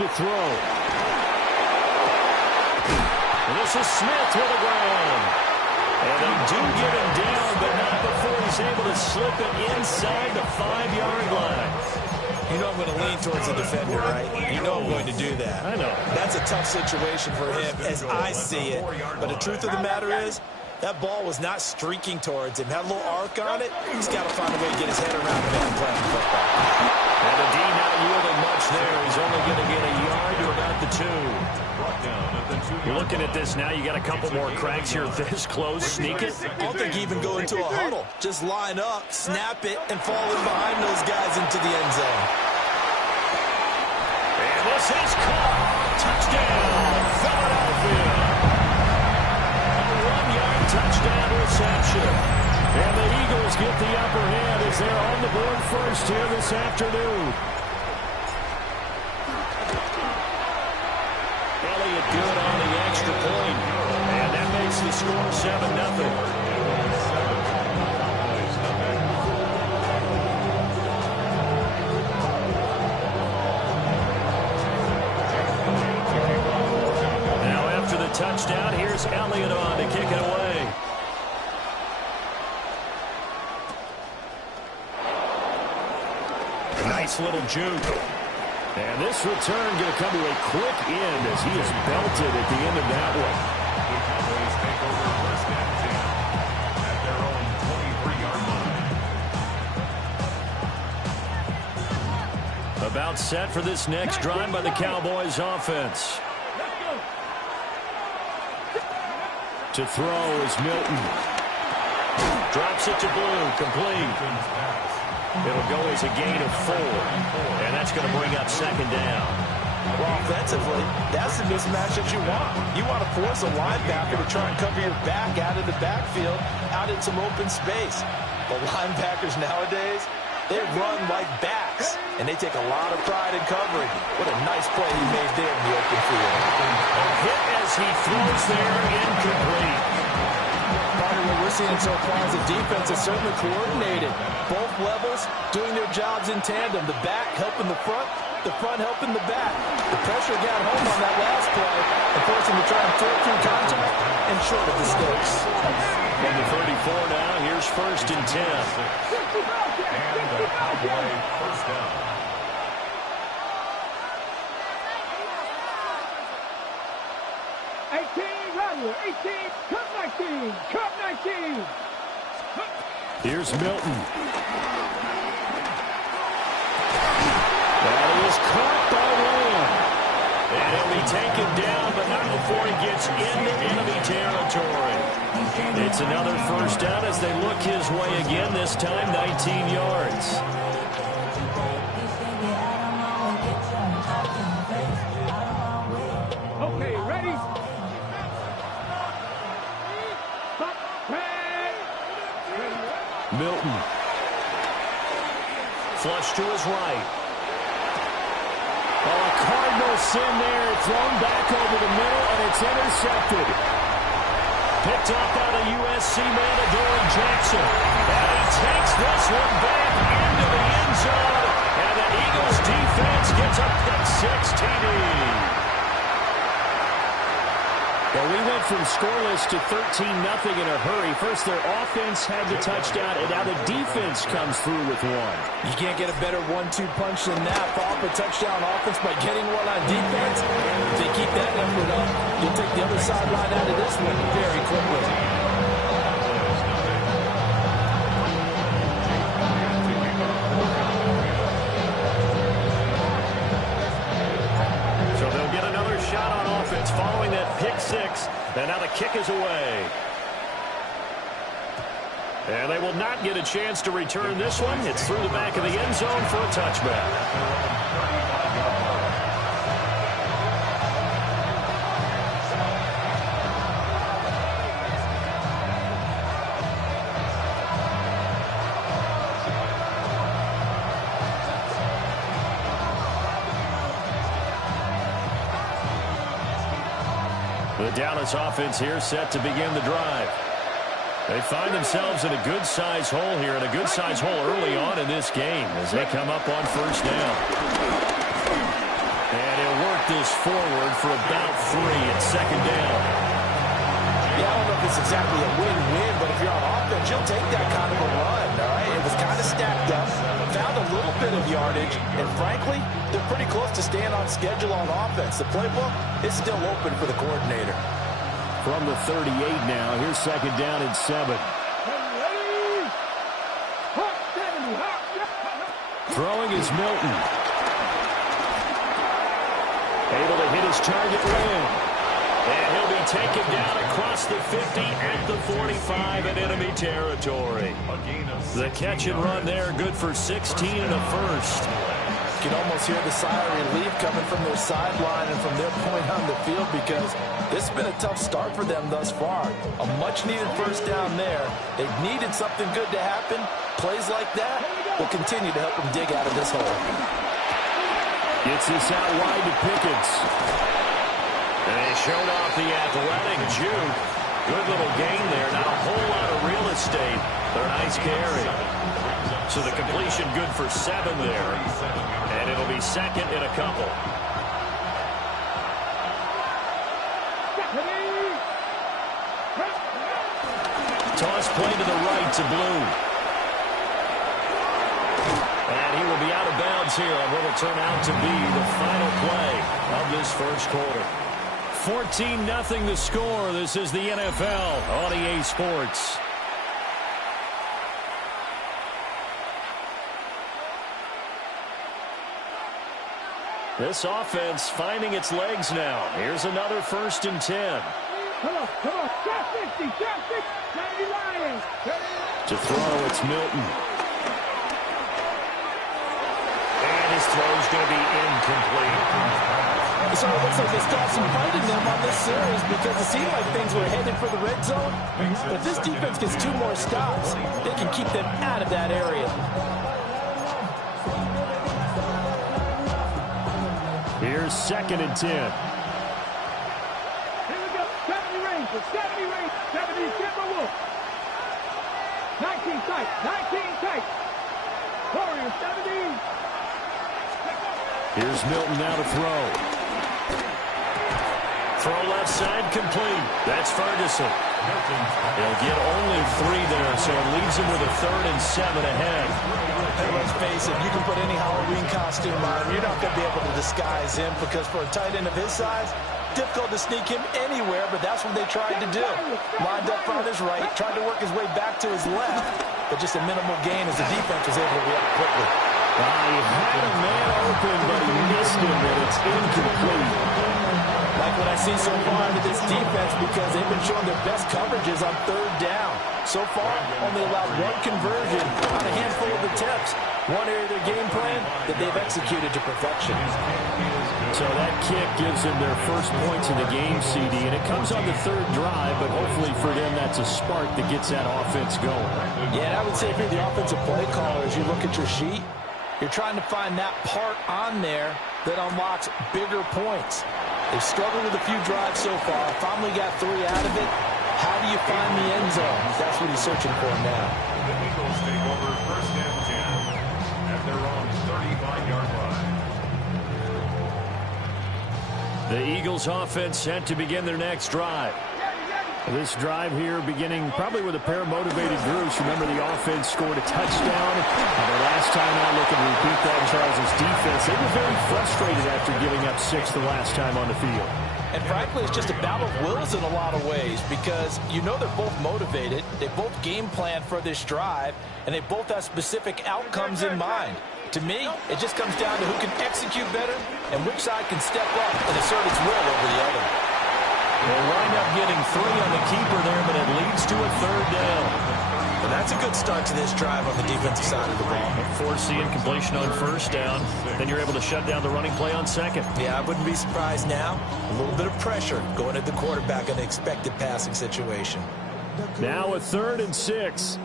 to throw. And this is Smith with a ground. And they do get him down, but not before he's able to slip it inside the 5-yard line. You know I'm going to lean towards the defender, right? You know I'm going to do that. I know. That's a tough situation for him as I see it. But the truth of the matter is, that ball was not streaking towards him. Had a little arc on it. He's got to find a way to get his head around it and play football. And the D not yielding much there. He's only going to get a yard to about the 2. You're looking at this now. You got a couple more cracks here this close. Sneak it. I don't think even go into a huddle. Just line up, snap it, and fall in behind those guys into the end zone. And this is caught. Touchdown, Philadelphia. A 1-yard touchdown reception. And the Eagles get the upper hand as they're on the board first here this afternoon. Elliott good on the extra point. And that makes the score 7-0. Touchdown. Here's Elliott on to kick it away. Nice little juke. And this return going to come to a quick end as he is belted at the end of that one. The Cowboys take over first and 10 at their own 23-yard line. About set for this next drive by the Cowboys offense. To throw is Milton. Drops it to Blue. Complete. It'll go as a gain of 4. And that's going to bring up second down. Well, offensively, that's the mismatch that you want. You want to force a linebacker to try and cover your back out of the backfield, out in some open space. The linebackers nowadays, they run like backs, and they take a lot of pride in covering. What a nice play he made there in the open field. A hit as he throws there, incomplete. Probably what we're seeing so far is the defense is certainly coordinated. Both levels doing their jobs in tandem. The back helping the front helping the back. The pressure got home on that last play and forced him to try and throw through contact and short of the sticks. From the 34 now, here's first and 10. And the Cowboy first down. Here's Milton. That is caught by Lamb. And he'll be taken down, but not before he gets into enemy territory. It's another first down as they look his way again, this time 19 yards. Okay, ready? Milton. Flush to his right. Oh, a Cardinal sin there. Thrown back over the middle, and it's intercepted. Picked up by the USC man, Adoree Jackson. And he takes this one back into the end zone. And the Eagles defense gets a pick-6 TD. Well, we went from scoreless to 13-0 in a hurry. First, their offense had the touchdown, and now the defense comes through with one. You can't get a better 1-2 punch than that. Follow up a touchdown offense by getting one on defense. If they keep that effort up, you'll take the other sideline out of this one very quickly. Following that pick-6, and now the kick is away. And they will not get a chance to return this one. It's through the back of the end zone for a touchback. The Dallas offense here set to begin the drive. They find themselves in a good-sized hole here, and a good-sized hole early on in this game as they come up on first down. And he'll work this forward for about 3 at second down. Yeah, I don't know if it's exactly a win-win, but if you're on offense, you'll take that kind of a run, all right? It was kind of stacked up, found a little bit of yardage, and frankly, they're pretty close to staying on schedule on offense. The playbook is still open for the coordinator. From the 38 now, here's second down and 7. Throwing is Milton. Able to hit his target man. And he'll be taken down across the 50 at the 45 in enemy territory. The catch and run there, good for 16 and a first. You can almost hear the sigh of relief coming from their sideline and from their point on the field, because this has been a tough start for them thus far. A much-needed first down there. They've needed something good to happen. Plays like that will continue to help them dig out of this hole. Gets this out wide to Pickens. And they showed off the athletic juke. Good little gain there. Not a whole lot of real estate, but a nice carry. So the completion good for 7 there. And it'll be second and a couple. Toss play to the right to Blue. And he will be out of bounds here on what will turn out to be the final play of this first quarter. 14-0 the score. This is the NFL on EA Sports. This offense finding its legs now. Here's another 1st and 10. Come on. Shot 50. Lions. To throw, it's Milton. And his throw's going to be incomplete. So it looks like they still have some fight in them on this series, because it seemed like things were headed for the red zone. But if this defense gets 2 more stops, they can keep them out of that area. Here's 2nd and 10. Here we go. 70 range. 70 Timber Wolf. 19 tight. Warriors 17. Here's Milton now to throw. Throw left side complete. That's Ferguson. He'll get only 3 there, so it leaves him with a 3rd and 7 ahead. Hey, let's face it, you can put any Halloween costume on, you're not going to be able to disguise him, because for a tight end of his size, difficult to sneak him anywhere, but that's what they tried to do. Lined up on his right, tried to work his way back to his left, but just a minimal gain as the defense was able to react quickly. He had a man open, but he missed him, and it's incomplete. Like what I see so far into this defense, because they've been showing their best coverages on 3rd down. So far, only allowed 1 conversion on a handful of attempts. One area of their game plan that they've executed to perfection. So that kick gives them their first points in the game, CD, and it comes on the 3rd drive, but hopefully for them that's a spark that gets that offense going. Yeah, and I would say if you're the offensive play caller, as you look at your sheet, you're trying to find that part on there that unlocks bigger points. They've struggled with a few drives so far. Finally got 3 out of it. How do you find the end zone? That's what he's searching for now. The Eagles take over 1st and 10 at their own 35-yard line. The Eagles offense set to begin their next drive. This drive here beginning probably with a pair of motivated groups. Remember, the offense scored a touchdown. And the last time out, looking to repeat that, Charles' defense, they were very frustrated after giving up 6 the last time on the field. And frankly, it's just a battle of wills in a lot of ways, because you know they're both motivated. They both game plan for this drive, and they both have specific outcomes in mind. To me, it just comes down to who can execute better and which side can step up and assert its will over the other. They'll wind up getting 3 on the keeper there, but it leads to a 3rd down. And that's a good start to this drive on the defensive side of the ball. Force the incompletion on 1st down. Then you're able to shut down the running play on 2nd. Yeah, I wouldn't be surprised now. A little bit of pressure going at the quarterback in an expected passing situation. Now a 3rd and 6.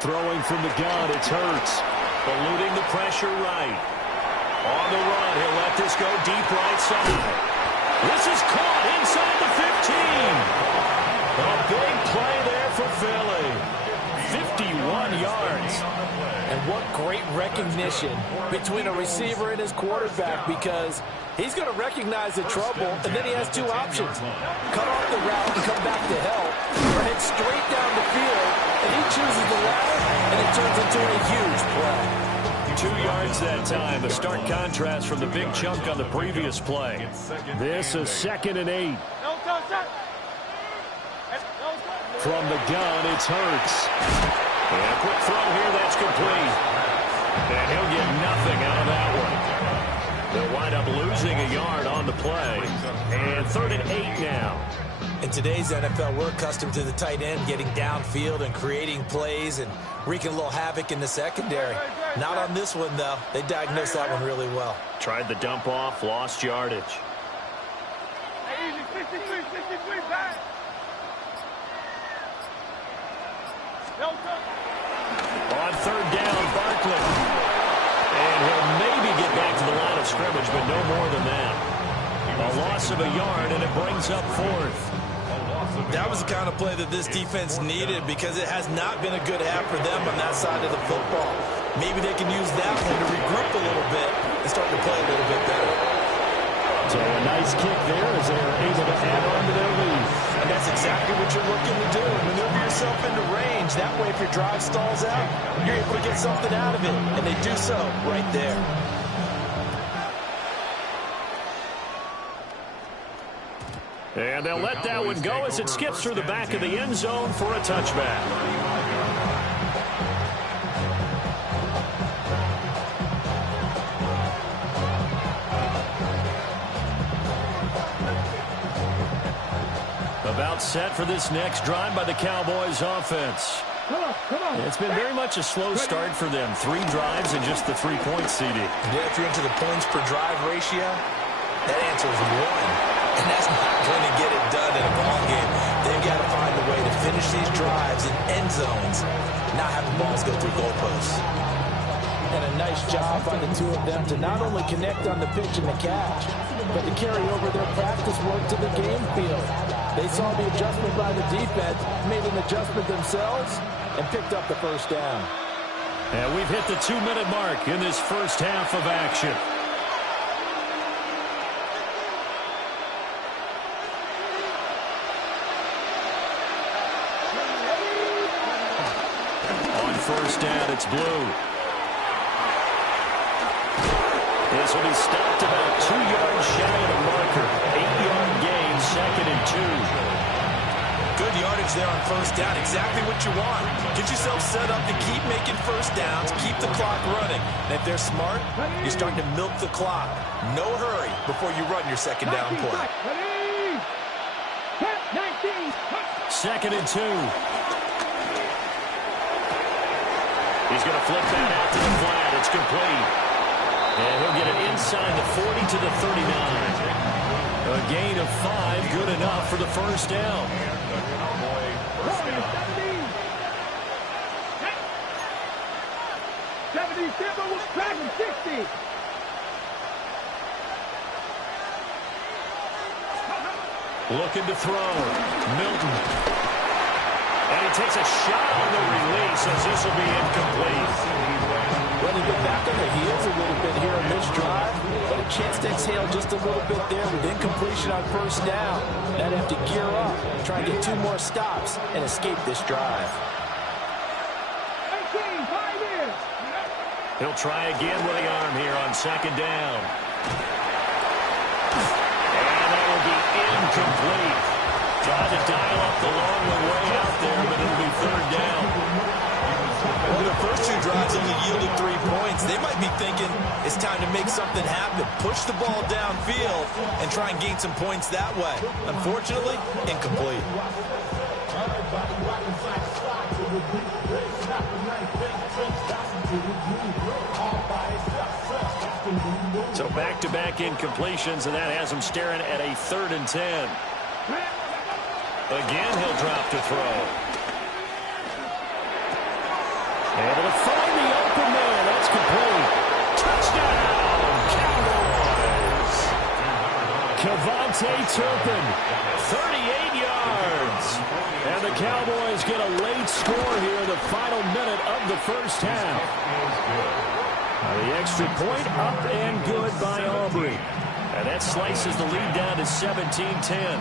Throwing from the gun, it's Hurts. Eluding the pressure right. On the run, he'll let this go deep right side. This is caught inside the 15. A big play there for Philly. 51 yards. And what great recognition between a receiver and his quarterback, because he's going to recognize the trouble, and then he has two options. Cut off the route and come back to help, or head straight down the field, and he chooses the latter, and it turns into a huge play. 2 yards that time. A stark contrast from the big chunk on the previous play. This is 2nd and 8. From the gun, it's Hurts. And a quick throw here, that's complete. And he'll get nothing out of that one. They'll wind up losing a yard on the play. And 3rd and 8 now. In today's NFL, we're accustomed to the tight end getting downfield and creating plays and wreaking a little havoc in the secondary. Not on this one, though. They diagnosed that one really well. Tried the dump off, lost yardage. On 3rd down, Barkley. And he'll maybe get back to the line of scrimmage, but no more than that. A loss of a yard, and it brings up 4th. That was the kind of play that this defense needed, because it has not been a good half for them on that side of the football. Maybe they can use that one to regroup a little bit and start to play a little bit better. So a nice kick there as they're able to add on to their lead. And that's exactly what you're looking to do. Maneuver yourself into range. That way, if your drive stalls out, you're able to get something out of it. And they do so right there. And they'll let that one go as it skips through the back of the end zone for a touchback. About set for this next drive by the Cowboys offense. It's been very much a slow start for them. 3 drives and just the 3-point CD. Yeah, if you're into the points per drive ratio, that answer is 1. And that's not going to get it done in a ball game. They've got to find a way to finish these drives in end zones, not having balls go through goalposts. And a nice job by the two of them to not only connect on the pitch and the catch, but to carry over their practice work to the game field. They saw the adjustment by the defense, made an adjustment themselves, and picked up the first down. And we've hit the 2-minute mark in this first half of action. On first down, it's Blue. This will be stopped about 2 yards shy of the marker. 8-yard gain, 2nd and 2. Good yardage there on first down. Exactly what you want. Get yourself set up to keep making first downs, keep the clock running. And if they're smart, you're starting to milk the clock. No hurry before you run your second down play. 2nd and 2. He's going to flip that out to the flat. It's complete. And he'll get it inside the 40 to the 39. A gain of 5, good enough for the first down. Looking to throw. Milton. And he takes a shot on the release as this will be incomplete. Well, he's been back on the heels a little bit here on this drive, but a chance to exhale just a little bit there with incompletion on first down. Now they have to gear up, try and get 2 more stops, and escape this drive. He'll try again with the arm here on 2nd down. And that will be incomplete. Tried to dial up the long one way out there, but it'll be 3rd down. Well, the first 2 drives only yielded 3 points. They might be thinking it's time to make something happen. Push the ball downfield and try and gain some points that way. Unfortunately, incomplete. So back-to-back incompletions, and that has him staring at a 3rd and 10. Again, he'll drop to throw. Able to find the open man. That's complete. Touchdown, Cowboys. Devontae Turpin, 38 yards. And the Cowboys get a late score here in the final minute of the first half. The extra point up and good by Aubrey. And that slices the lead down to 17-10.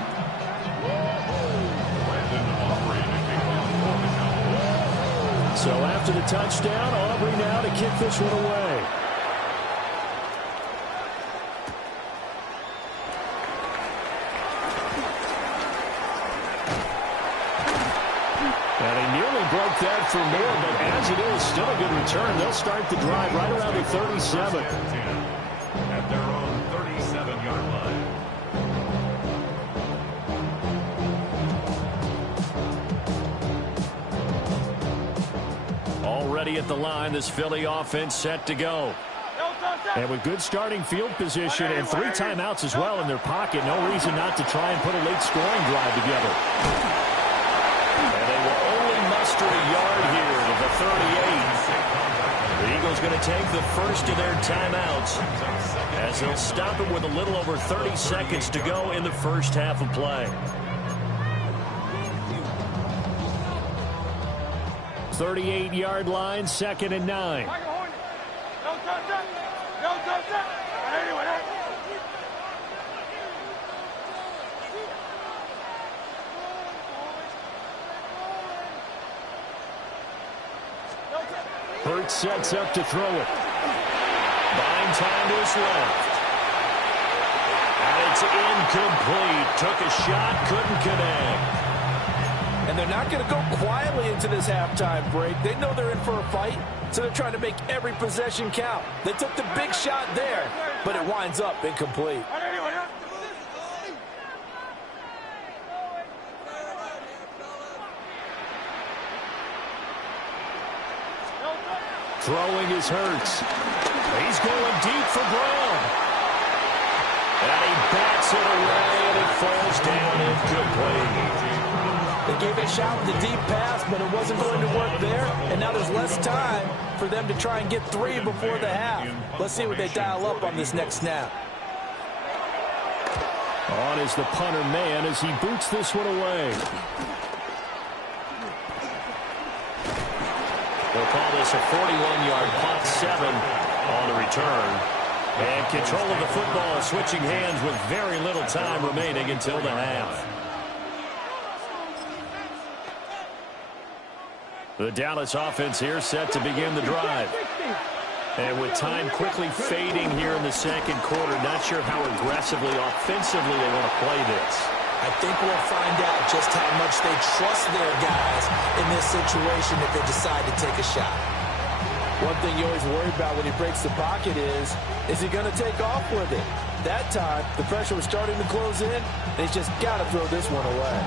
So after the touchdown, Aubrey now to kick this one away. And he nearly broke that for more, but as it is, still a good return. They'll start the drive right around the 37. At their own 37-yard line. Already at the line, this Philly offense set to go. And with good starting field position and 3 timeouts as well in their pocket, no reason not to try and put a late scoring drive together. And they will only muster a yard here to the 38. The Eagles going to take the first of their timeouts as they'll stop it with a little over 30 seconds to go in the first half of play. 38-yard line, 2nd and 9. Hurts sets up to throw it. Buying time to his left. And it's incomplete. Took a shot, couldn't connect. And they're not going to go quietly into this halftime break. They know they're in for a fight, so they're trying to make every possession count. They took the big shot there, but it winds up incomplete. Throwing is Hurts. He's going deep for Brown. And he bats it away, and it falls down incomplete. They gave it a shot with a deep pass, but it wasn't going to work there. And now there's less time for them to try and get 3 before the half. Let's see what they dial up on this next snap. On is the punter man as he boots this one away. They'll call this a 41-yard punt, 7 on the return. And control of the football switching hands with very little time remaining until the half. The Dallas offense here set to begin the drive. And with time quickly fading here in the second quarter, not sure how aggressively, offensively they want to play this. I think we'll find out just how much they trust their guys in this situation if they decide to take a shot. One thing you always worry about when he breaks the pocket is he going to take off with it? That time, the pressure was starting to close in, and he's just got to throw this one away.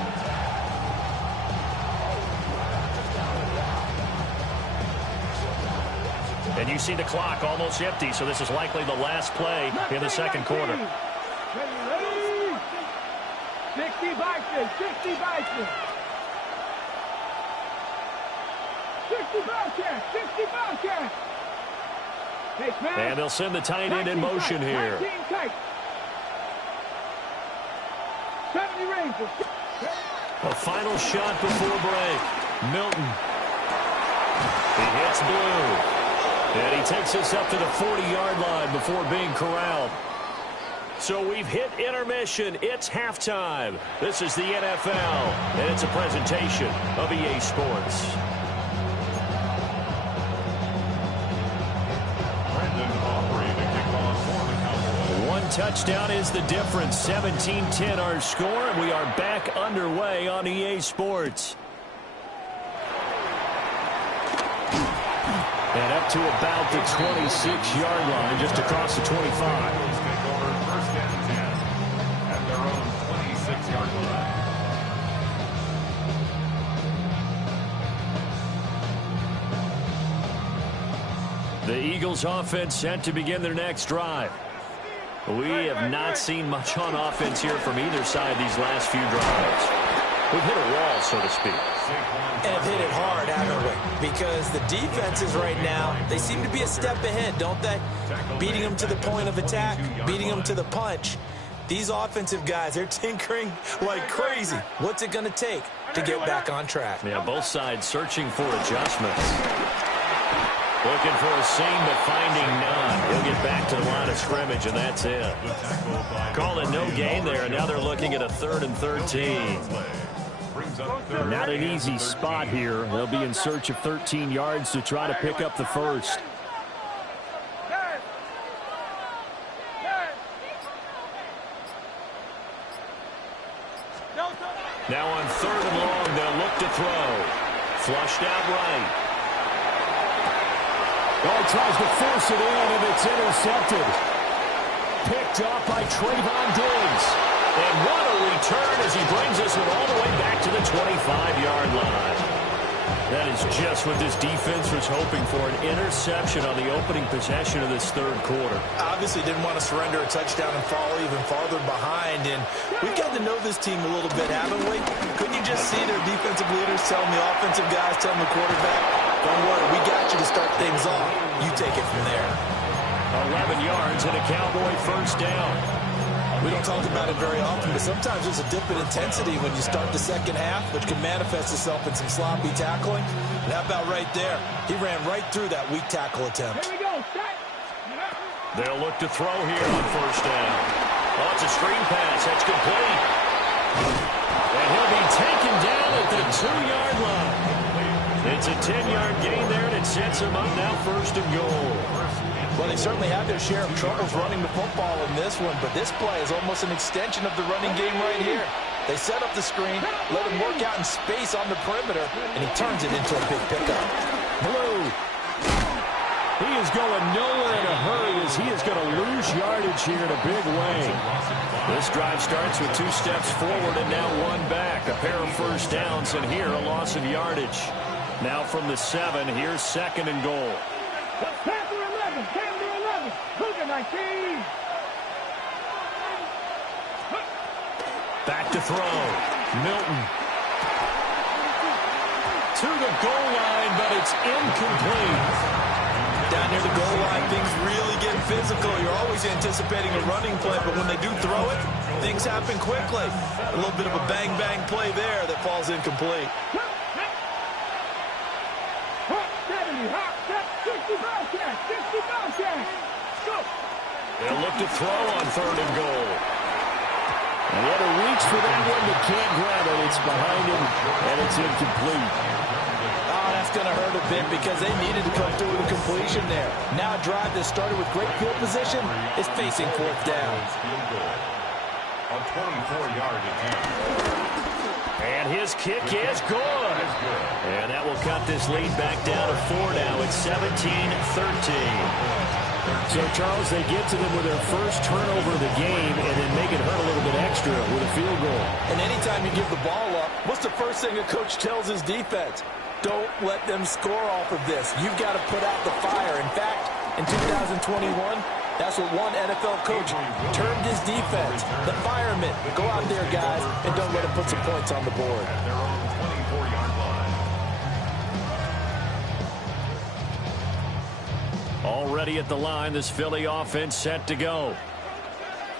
And you see the clock almost empty, so this is likely the last play in the second quarter. 60 Vikings, 60 Vikings. 60 Vikings, 60 Vikings. And they'll send the tight end in motion here. A final shot before break. Milton. He hits blue. And he takes us up to the 40-yard line before being corralled. So we've hit intermission. It's halftime. This is the NFL, and it's a presentation of EA Sports. One touchdown is the difference. 17-10 our score, and we are back underway on EA Sports. And up to about the 26-yard line, just across the 25. The Eagles offense set to begin their next drive. We have not seen much on offense here from either side these last few drives. We've hit a wall, so to speak. And have hit it hard, haven't we? Because the defenses right now, they seem to be a step ahead, don't they? Beating them to the point of attack, beating them to the punch. These offensive guys, they're tinkering like crazy. What's it going to take to get back on track? Yeah, both sides searching for adjustments. Looking for a seam, but finding none. He'll get back to the line of scrimmage, and that's it. Call it no gain there, and now they're looking at a 3rd and 13. Not an easy spot here. They'll be in search of 13 yards to try to pick up the first. Now on 3rd and long, they'll look to throw. Flushed out right. Oh, tries to force it in, and it's intercepted. Picked off by Trayvon Diggs. And what a return as he brings this one all the way back to the 25-yard line. That is just what this defense was hoping for, an interception on the opening possession of this 3rd quarter. Obviously didn't want to surrender a touchdown and fall even farther behind. And we've gotten to know this team a little bit, haven't we? Couldn't you just see their defensive leaders telling the offensive guys, telling the quarterback, don't worry, we got you to start things off. You take it from there. 11 yards and a Cowboy first down. We don't talk about it very often, but sometimes there's a dip in intensity when you start the second half, which can manifest itself in some sloppy tackling. And how about right there? He ran right through that weak tackle attempt. Here we go. They'll look to throw here on first down. Oh, it's a screen pass. That's complete. And he'll be taken down at the 2-yard line. It's a 10-yard gain there, and it sets him up now 1st and goal. Well, they certainly have their share of troubles running the football in this one, but this play is almost an extension of the running game right here. They set up the screen, let him work out in space on the perimeter, and he turns it into a big pickup. Blue. He is going nowhere in a hurry as he is going to lose yardage here in a big way. This drive starts with 2 steps forward and now 1 back. A pair of first downs, and here a loss of yardage. Now from the 7, here's 2nd and goal. Panther 11, Panther 11, Cougar 19. Back to throw. Milton. To the goal line, but it's incomplete. Down near the goal line, things really get physical. You're always anticipating a running play, but when they do throw it, things happen quickly. A little bit of a bang-bang play there that falls incomplete. They'll look to throw on 3rd and goal. And he had to reach for that one, but can't grab it. It's behind him, and it's incomplete. Oh, that's going to hurt a bit because they needed to come through with a completion there. Now a drive that started with great field position is facing 4th down. A 24-yard attempt. And his kick is good. And that will cut this lead back down to 4 now. It's 17-13. So, Charles, they get to them with their first turnover of the game and then make it hurt a little bit extra with a field goal. And anytime you give the ball up, what's the first thing a coach tells his defense? Don't let them score off of this. You've got to put out the fire. In fact, in 2021, that's what one NFL coach termed his defense. The firemen. Go out there, guys, and don't let them put some points on the board. At their own 24-yard line. Already at the line, this Philly offense set to go.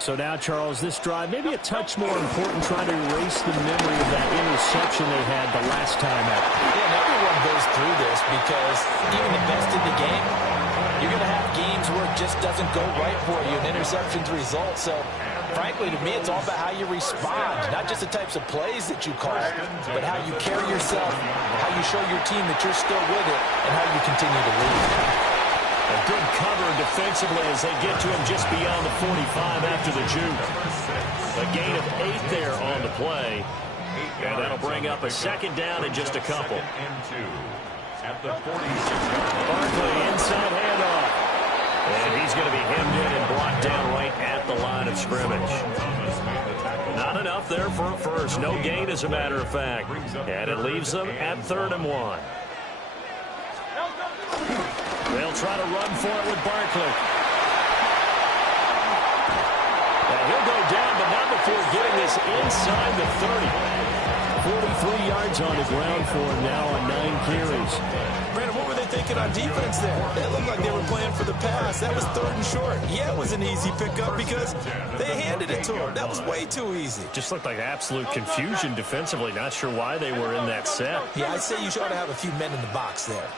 So now, Charles, this drive maybe a touch more important, trying to erase the memory of that interception they had the last time out. Yeah, and everyone goes through this because even the best in the game, you're going to have games where it just doesn't go right for you, and interceptions result. So, frankly, to me, it's all about how you respond, not just the types of plays that you call, but how you carry yourself, how you show your team that you're still with it, and how you continue to lead. A good cover defensively as they get to him just beyond the 45 after the juke. A gain of 8 there on the play. And that'll bring up a 2nd down in just a couple. At the 46-yard Barkley inside handoff. And he's going to be hemmed in and blocked down right at the line of scrimmage. Not enough there for a first. No gain, as a matter of fact. And it leaves them at 3rd and 1. They'll try to run for it with Barkley. And he'll go down, but not before getting this inside the 30. 43 yards on the ground for him now on 9 carries. Brandon, what were they thinking on defense there? It looked like they were playing for the pass. That was 3rd and short. Yeah, it was an easy pickup because they handed it to him. That was way too easy. Just looked like absolute confusion defensively. Not sure why they were in that set. Yeah, I'd say you should have a few men in the box there.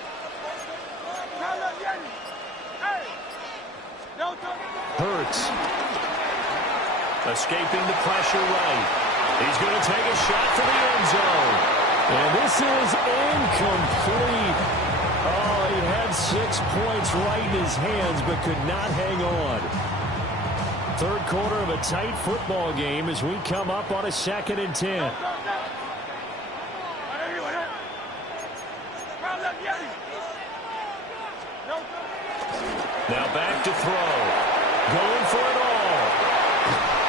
Hurts. Escaping the pressure right. He's going to take a shot for the end zone. And this is incomplete. Oh, he had 6 points right in his hands but could not hang on. 3rd quarter of a tight football game as we come up on a 2nd and 10. Now back to throw. Going for it all.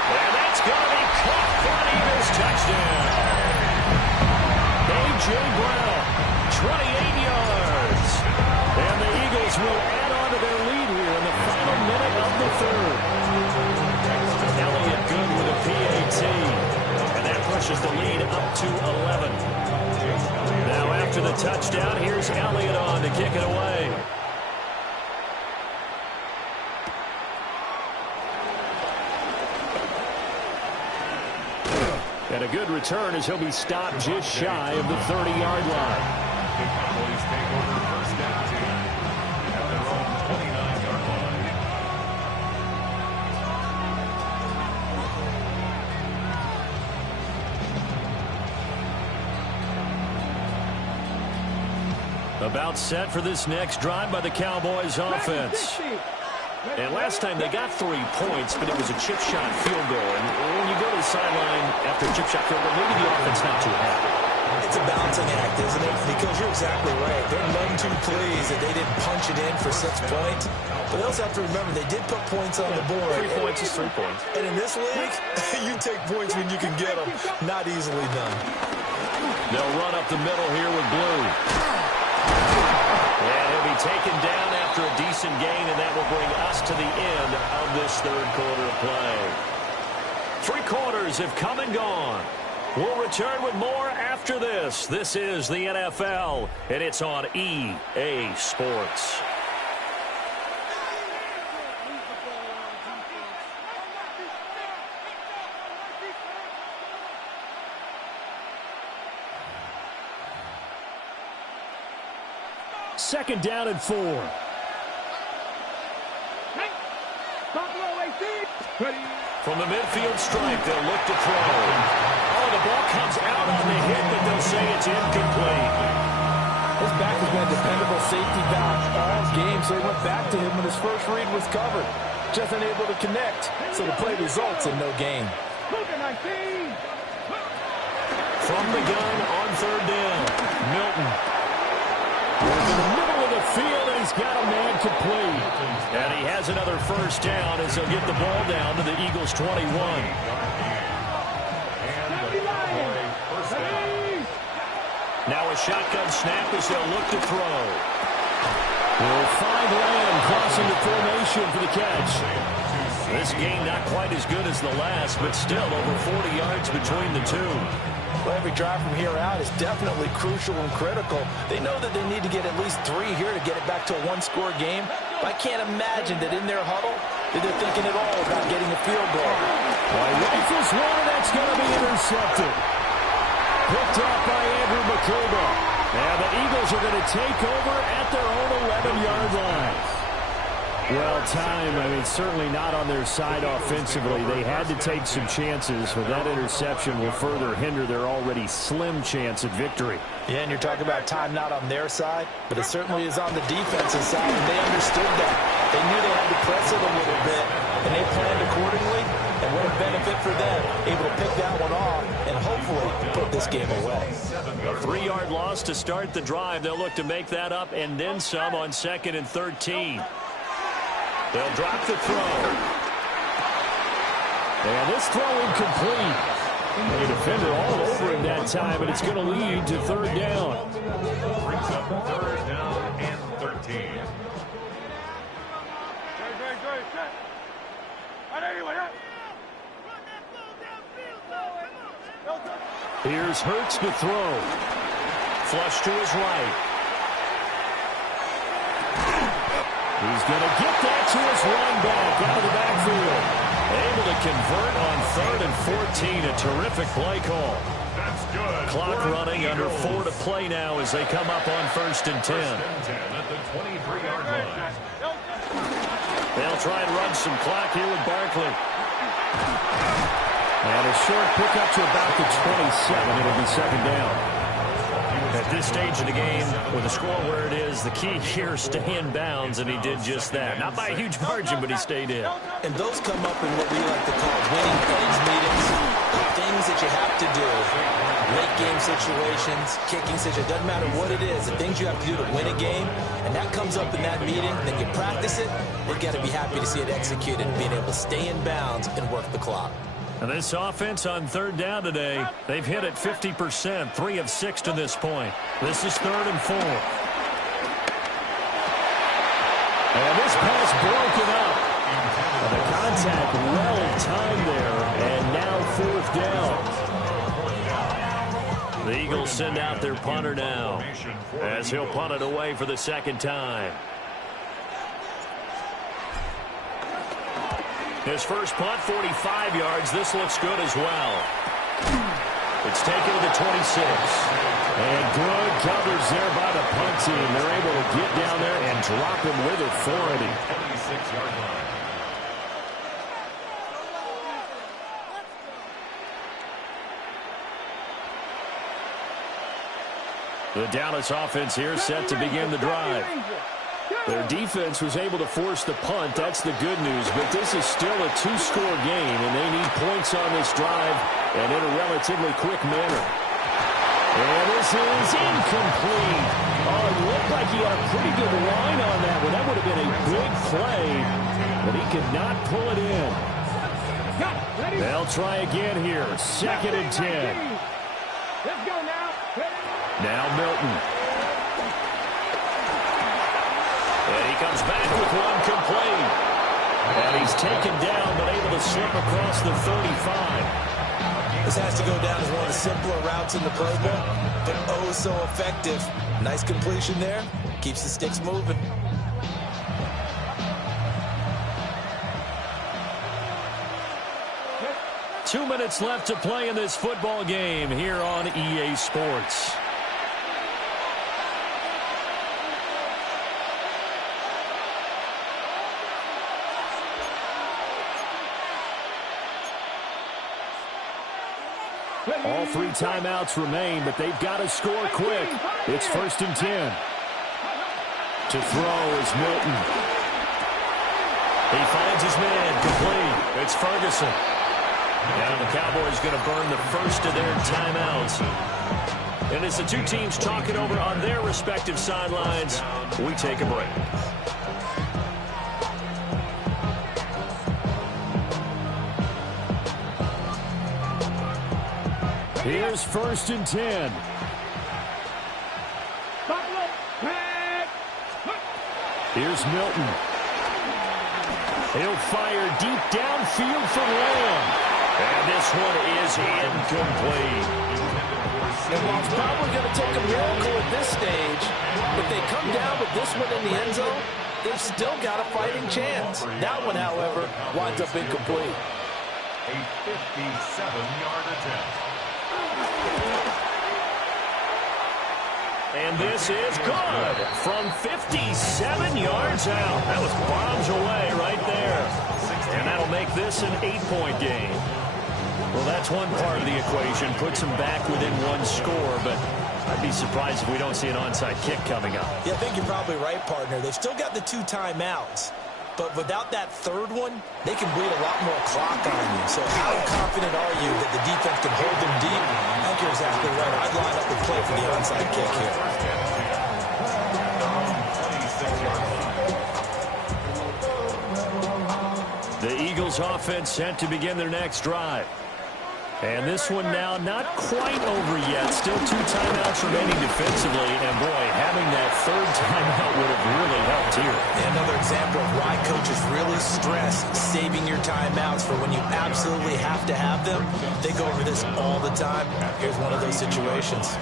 And that's going to be caught for an Eagles touchdown. A.J. Brown, 28 yards. And the Eagles will add on to their lead here in the final minute of the 3rd. Elliott good with a PAT. And that pushes the lead up to 11. Now after the touchdown, here's Elliott on to kick it away. And a good return as he'll be stopped just shy of the 30-yard line. The Cowboys take over 1st and 10 at their own 29-yard line. About set for this next drive by the Cowboys offense. And last time they got 3 points, but it was a chip shot field goal. And when you go to the sideline after a chip shot field goal, maybe the offense not too happy. It's a balancing act, isn't it? Because you're exactly right. They're none too pleased that they didn't punch it in for 6 points. But they also have to remember they did put points on the board. 3 points is 3 points. And in this league, you take points when you can get them. Not easily done. They'll run up the middle here with Blue. And he'll be taken down after a decent gain, and that will bring us to the end of this 3rd quarter of play. 3 quarters have come and gone. We'll return with more after this. This is the NFL, and it's on EA Sports. Second down and 4. From the midfield stripe, they'll look to throw. Oh, the ball comes out on the hit, but they'll say it's incomplete. His back has been a dependable safety valve all game, so he went back to him when his first read was covered. Just unable to connect, so the play results in no gain. From the gun on 3rd down, Milton. In the middle of the field, and he's got a man complete. And he has another 1st down as he'll get the ball down to the Eagles' 21. Now a shotgun snap as they'll look to throw. We'll find Lamb crossing the formation for the catch. This game not quite as good as the last, but still over 40 yards between the two. Well, every drive from here out is definitely crucial and critical. They know that they need to get at least 3 here to get it back to a 1-score game. But I can't imagine that in their huddle that they're thinking at all about getting a field goal. Rifles one, and that's going to be intercepted. Picked up by Andrew McCullough. And the Eagles are going to take over at their own 11-yard line. Well, time, certainly not on their side offensively. They had to take some chances, but that interception will further hinder their already slim chance at victory. Yeah, and you're talking about time not on their side, but it certainly is on the defensive side, and they understood that. They knew they had to press it a little bit, and they planned accordingly, and what a benefit for them, able to pick that one off and hopefully put this game away. A 3-yard loss to start the drive. They'll look to make that up and then some on 2nd and 13. They'll drop the throw. And this throw incomplete. A defender all over him that time, but it's going to lead to 3rd down. Brings up 3rd down and 13. Here's Hurts to throw. Flush to his right. He's going to get that to his run back out of the backfield. Able to convert on 3rd and 14. A terrific play call. That's good. Clock running under 4 to play now as they come up on 1st and 10. At the 23-yard line. They'll try and run some clock here with Barkley. And a short pickup to about the 27. It'll be 2nd down. At this stage of the game, with the score where it is, the key here is stay in bounds, and he did just that. Not by a huge margin, but he stayed in. And those come up in what we like to call winning edge meetings. The things that you have to do. Late game situations, kicking situations, doesn't matter what it is. The things you have to do to win a game, and that comes up in that meeting, then you practice it. You got to be happy to see it executed and being able to stay in bounds and work the clock. And this offense on 3rd down today, they've hit it 50%, 3 of 6 to this point. This is 3rd and 4. And this pass broken up. And the contact well timed there, and now 4th down. The Eagles send out their punter now as he'll punt it away for the 2nd time. His first punt, 45 yards. This looks good as well. It's taken to the 26. And good coverage there by the punt team. They're able to get down there and drop him with authority. 26-yard line. The Dallas offense here set to begin the drive. Their defense was able to force the punt. That's the good news. But this is still a 2-score game, and they need points on this drive and in a relatively quick manner. And this is incomplete. Oh, it looked like he had a pretty good line on that one. That would have been a big play, but he could not pull it in. They'll try again here. 2nd and 10. Let's go now. Now Milton. And he comes back with one complete. And he's taken down, but able to slip across the 35. This has to go down as one of the simpler routes in the Pro Bowl, but oh so effective. Nice completion there. Keeps the sticks moving. Two minutes left to play in this football game here on EA Sports. All 3 timeouts remain, but they've got to score quick. It's 1st and 10. To throw is Milton. He finds his man complete. It's Ferguson. And the Cowboys going to burn the first of their timeouts. And as the two teams talk it over on their respective sidelines, we take a break. Here's 1st and 10. Here's Milton. He'll fire deep downfield for Lamb. And this one is incomplete. And while it's probably going to take a miracle at this stage, if they come down with this one in the end zone, they've still got a fighting chance. That one, however, winds up incomplete. A 57-yard attempt. And this is good from 57 yards out. That was bombs away right there. And that'll make this an 8-point game. Well, that's one part of the equation. Puts them back within 1 score, but I'd be surprised if we don't see an onside kick coming up. Yeah, I think you're probably right, partner. They've still got the 2 timeouts. But without that 3rd one, they can bleed a lot more clock on you. So how confident are you that the defense can hold them deep? I think you're exactly right. I'd line up and play for the onside kick here. The Eagles offense set to begin their next drive. And this one now not quite over yet. Still 2 timeouts remaining defensively. And, boy, having that 3rd timeout would have really helped here. And another example of why coaches really stress saving your timeouts for when you absolutely have to have them. They go over this all the time. Here's one of those situations.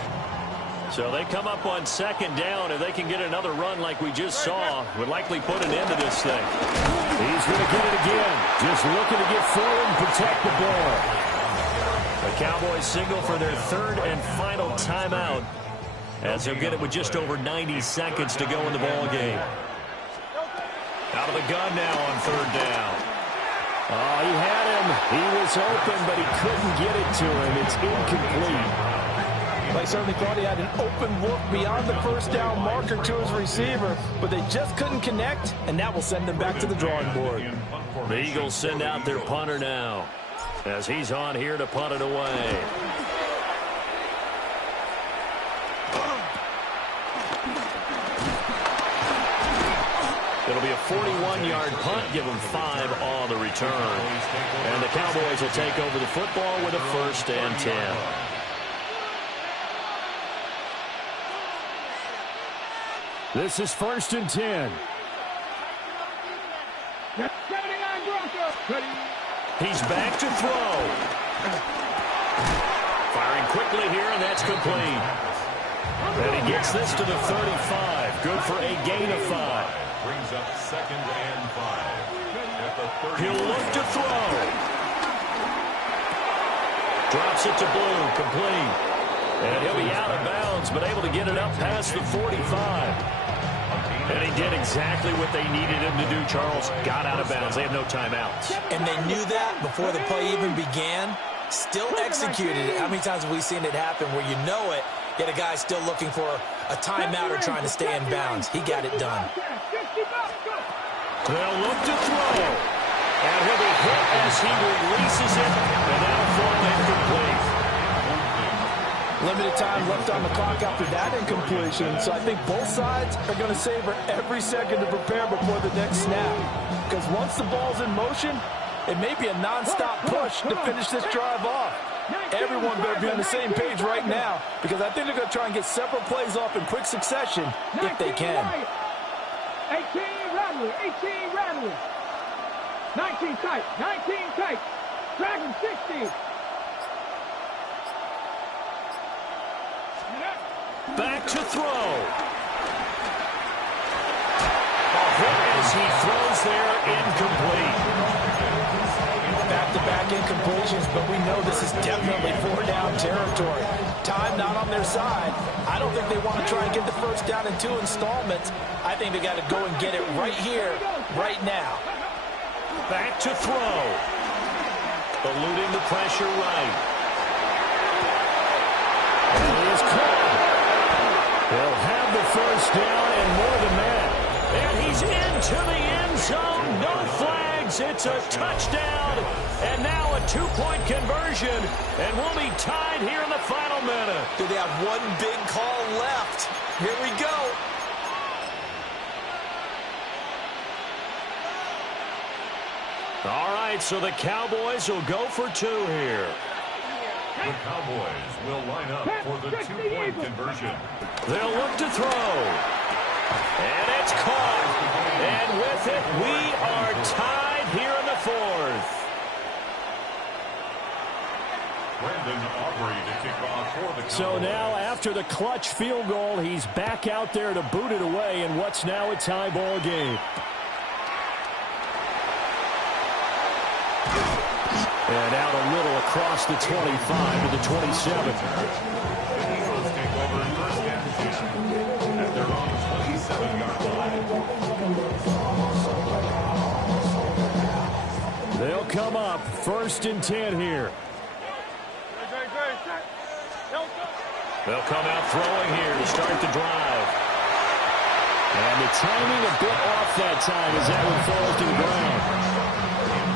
So they come up on second down. If they can get another run like we just saw, would likely put an end to this thing. He's going to get it again. Just looking to get forward and protect the ball. The Cowboys signal for their third and final timeout, as they'll get it with just over 90 seconds to go in the ball game. Out of the gun now on third down. Oh, he had him. He was open, but he couldn't get it to him. It's incomplete. They certainly thought he had an open look beyond the first down marker to his receiver, but they just couldn't connect, and that will send them back to the drawing board. The Eagles send out their punter now, as he's on here to punt it away. It'll be a 41-yard punt, give them 5 on the return. And the Cowboys will take over the football with a 1st and 10. This is 1st and 10. He's back to throw. Firing quickly here, and that's complete. And he gets this to the 35. Good for a gain of 5. Brings up 2nd and 5. At the 30. He'll look to throw. Drops it to Blue, complete. And he'll be out of bounds, but able to get it up past the 45. And he did exactly what they needed him to do, Charles. Got out of bounds. They have no timeouts. And they knew that before the play even began. Still executed it. How many times have we seen it happen where you know it, yet a guy's still looking for a timeout or trying to stay in bounds? He got it done. They'll look to throw. And he'll be hit as he releases it. And that'll fall incomplete. Limited time left on the clock after that incompletion, so I think both sides are going to savor every second to prepare before the next snap. Because once the ball's in motion, it may be a non-stop push to finish this drive off. Everyone better be on the same page right now, because I think they're going to try and get several plays off in quick succession if they can. 18 Rattler, 18 Rattler. 19 tight, 19 tight. Dragon 60. Back to throw. As he throws there, incomplete. Back-to-back incompletions, but we know this is definitely 4-down territory. Time not on their side. I don't think they want to try and get the first down in 2 installments. I think they got to go and get it right here, right now. Back to throw. Eluding the pressure right. And he is caught. They'll have the first down and more than that. And he's into the end zone. No flags. It's a touchdown. And now a 2-point conversion. And we'll be tied here in the final minute. Do they have one big call left? Here we go. All right, so the Cowboys will go for 2 here. The Cowboys will line up for the 2-point conversion. They'll look to throw. And it's caught. And with it, we are tied here in the 4th. Brandon Aubrey to kick off for the Cowboys. So now after the clutch field goal, he's back out there to boot it away in what's now a tie ball game. And out a little across the 25 to the 27. The Eagles take over 1st and 10 at their own 27-yard line. They'll come up 1st and 10 here. They'll come out throwing here to start the drive. And the timing a bit off that time as that one falls to the ground.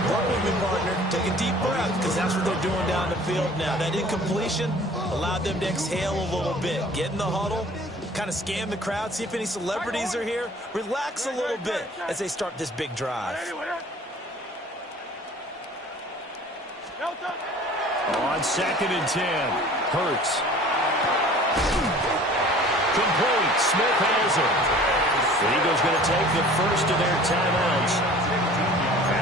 Work with me, partner. Take a deep breath, because that's what they're doing down the field now. That incompletion allowed them to exhale a little bit. Get in the huddle, kind of scan the crowd, see if any celebrities are here. Relax a little bit as they start this big drive. On 2nd and 10, Hurts. Complete. Smith has it. The Eagles going to take the first of their timeouts,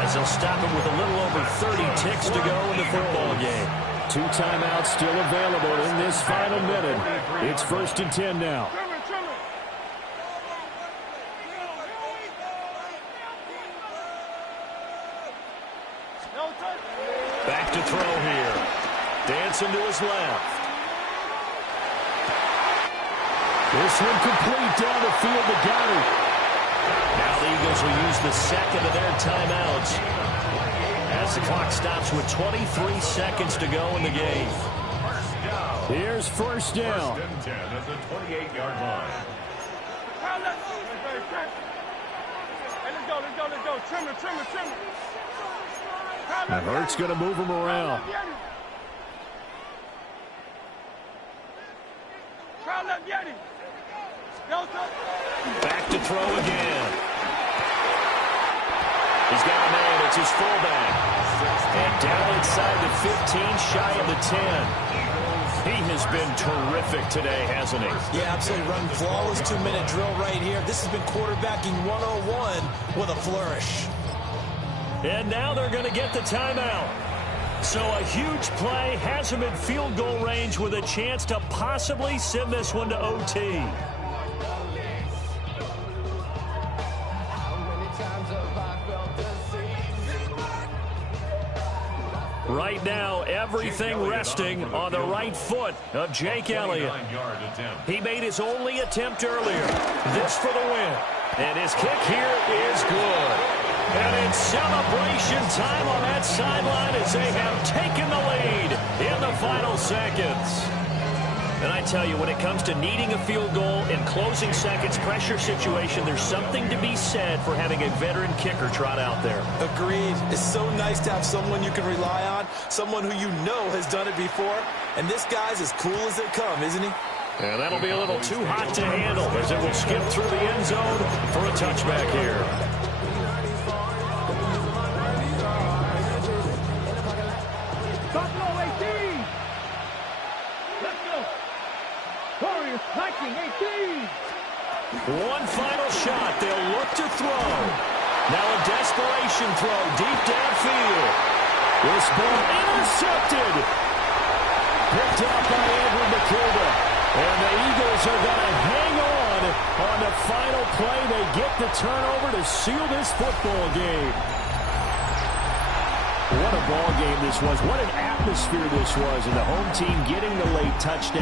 as they'll stop him with a little over 30 ticks to go in the football game. 2 timeouts still available in this final minute. It's 1st and 10 now. Back to throw here. Dancing to his left. This one complete down the field to Goddard. Now the Eagles will use the second of their timeouts as the clock stops with 23 seconds to go in the game. Here's 1st down. 1st and 10 at the 28-yard line. Let's go. Trim it. And Hurts going to move him around. Back to throw again. He's got a man. It's his fullback. And down inside the 15, shy of the 10. He has been terrific today, hasn't he? Yeah, absolutely. Running flawless 2-minute drill right here. This has been quarterbacking 101 with a flourish. And now they're going to get the timeout. So a huge play has him in field goal range with a chance to possibly send this one to OT. Right now, everything resting on the right foot of Jake Elliott. He made his only attempt earlier. This for the win. And his kick here is good. And it's celebration time on that sideline as they have taken the lead in the final seconds. And I tell you, when it comes to needing a field goal in closing seconds pressure situation, there's something to be said for having a veteran kicker trot out there. Agreed. It's so nice to have someone you can rely on, someone who you know has done it before. And this guy's as cool as they come, isn't he? And that'll be a little too hot to handle as it will skip through the end zone for a touchback here. One final shot. They'll look to throw. Now a desperation throw deep downfield. This ball intercepted. Picked up by Andrew McKilda. And the Eagles are going to hang on the final play. They get the turnover to seal this football game. What a ball game this was. What an atmosphere this was. And the home team getting the late touchdown.